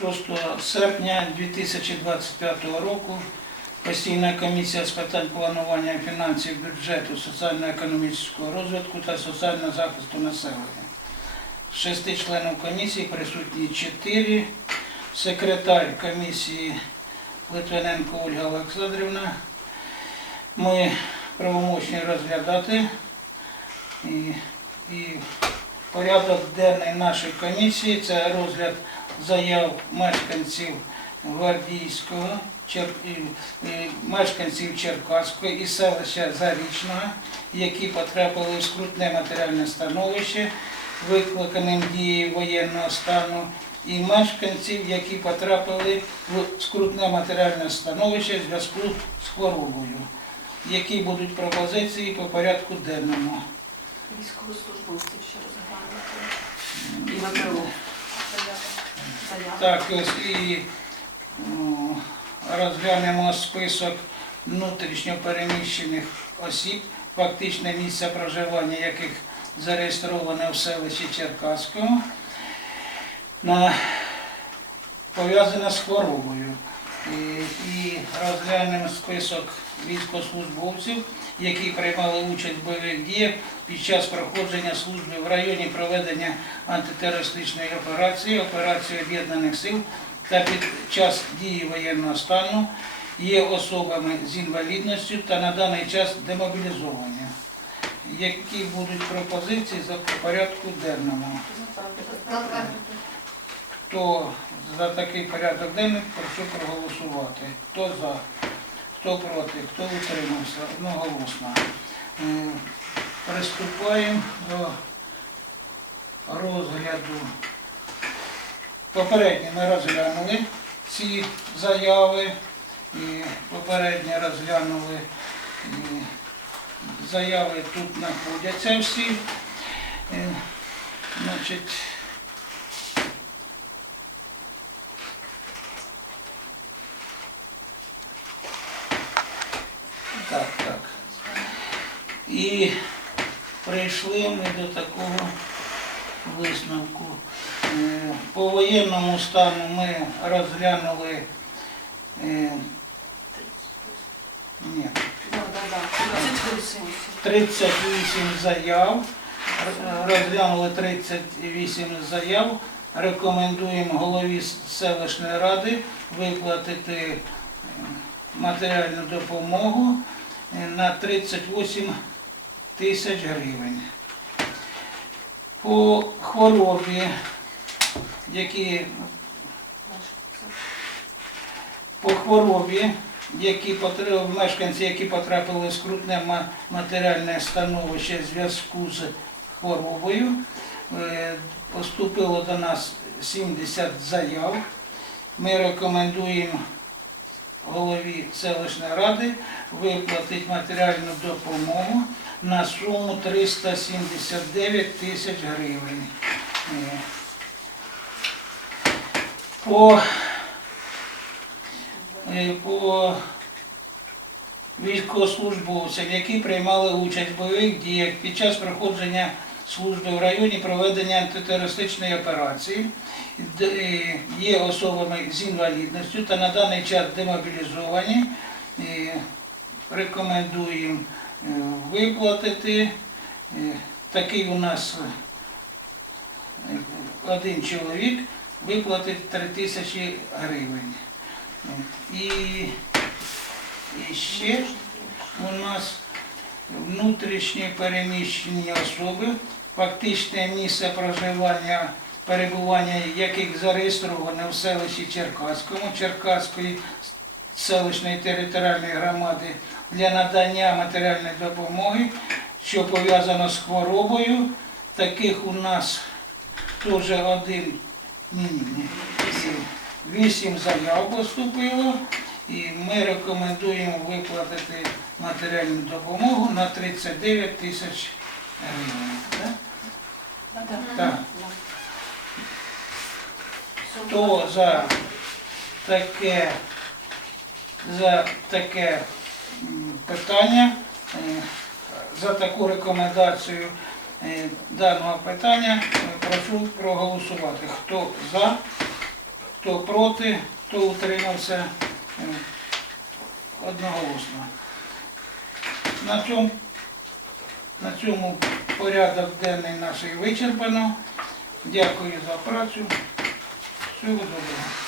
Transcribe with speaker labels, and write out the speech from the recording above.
Speaker 1: 6 серпня 2025 року постійна комісія з питань планування фінансів, бюджету, соціально-економічного розвитку та соціального захисту населення. Шести членів комісії присутні чотири. Секретар комісії Литвиненко Ольга Олександрівна. Ми правомочні розглядати і, і порядок денний нашої комісії це розгляд заяв мешканців Гвардійського, Чер... мешканців Черкаського і селища Зарічного, які потрапили в скрутне матеріальне становище, викликаним дією воєнного стану, і мешканців, які потрапили в скрутне матеріальне становище в зв'язку з хворобою. Які будуть пропозиції по порядку денному?
Speaker 2: Військовослужбовців ще розглянути.
Speaker 1: Так, ось і розглянемо список внутрішньопереміщених осіб, фактичне місце проживання яких зареєстроване в селищі Черкаському, пов'язане з хворобою. І, і розглянемо список військовослужбовців, які приймали участь в бойових діях під час проходження служби в районі проведення антитерористичної операції, операції об'єднаних сил та під час дії воєнного стану є особами з інвалідністю та на даний час демобілізовані. Які будуть пропозиції за порядку денному? Хто за такий порядок денний, прошу проголосувати. Хто за, хто проти, хто утримався, одноголосно. Е, Приступаємо до розгляду. Попередньо ми розглянули ці заяви і попередньо розглянули заяви тут знаходяться всі. Е, Значить, Так, так. І прийшли ми до такого висновку. Е, По воєнному стану ми розглянули. е, Ні,
Speaker 2: Да, да, да. 38.
Speaker 1: 38 заяв. Розглянули 38 заяв. Рекомендуємо голові селищної ради виплатити е, матеріальну допомогу е, на 38 тисяч гривень. По хворобі, які по хворобі, які потр- мешканці, які потрапили в скрутне матеріальне становище в зв'язку з хворобою, е, поступило до нас 70 заяв. Ми рекомендуємо голові селищної ради виплатити матеріальну допомогу на суму 379 тисяч гривень. По е, по військовослужбовцям, які приймали участь в бойових діях під час проходження служби в районі проведення антитерористичної операції, е, є особами з інвалідністю та на даний час демобілізовані. Рекомендуємо е, виплатити. Е, Такий у нас один чоловік виплатить 3 тисячі гривень. І, і ще у нас внутрішні переміщені особи, фактичне місце проживання, перебування яких зареєстроване в селищі Черкаському, Черкаської селищної територіальної громади для надання матеріальної допомоги, що пов'язано з хворобою. Таких у нас теж один, ні, ні, вісім заяв поступило, і ми рекомендуємо виплатити матеріальну допомогу на 39 тисяч гривень. Так? Так. Хто за таке, за таке питання, е, за таку рекомендацію е, даного питання, е, прошу проголосувати. Хто за, хто проти, хто утримався одноголосно. На цьому, на цьому порядок денний наш вичерпано. Дякую за працю. Всього доброго.